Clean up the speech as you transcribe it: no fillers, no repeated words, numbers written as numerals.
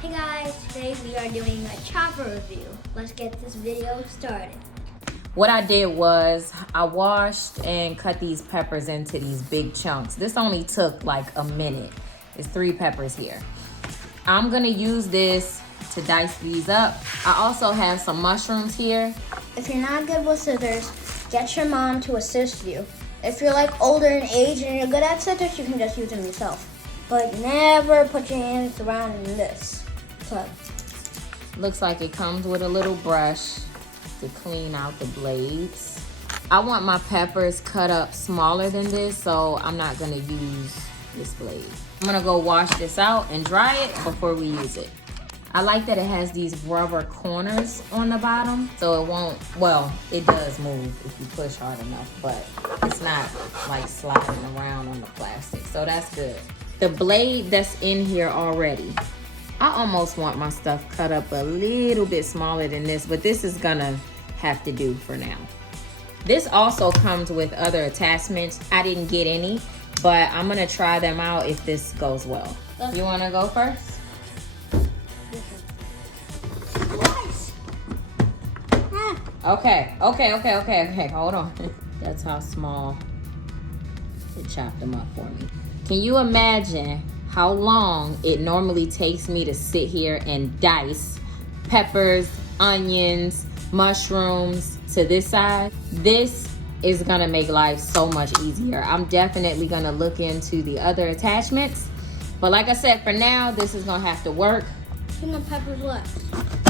Hey guys, today we are doing a chopper review. Let's get this video started. What I did was I washed and cut these peppers into these big chunks. This only took like a minute. It's 3 peppers here. I'm gonna use this to dice these up. I also have some mushrooms here. If you're not good with scissors, get your mom to assist you. If you're like older in age and you're good at scissors, you can just use them yourself. But never put your hands around in this. But Looks like it comes with a little brush to clean out the blades. I want my peppers cut up smaller than this, so I'm not gonna use this blade. I'm gonna go wash this out and dry it before we use it. I like that it has these rubber corners on the bottom, so it won't, well, it does move if you push hard enough, but it's not like sliding around on the plastic, so that's good. The blade that's in here already, I almost want my stuff cut up a little bit smaller than this, but this is gonna have to do for now. This also comes with other attachments. I didn't get any, but I'm gonna try them out if this goes well. You wanna go first? Okay, hold on. That's how small it chopped them up for me. Can you imagine how long it normally takes me to sit here and dice peppers, onions, mushrooms to this side? This is gonna make life so much easier. I'm definitely gonna look into the other attachments. But like I said, for now, this is gonna have to work. how many peppers left?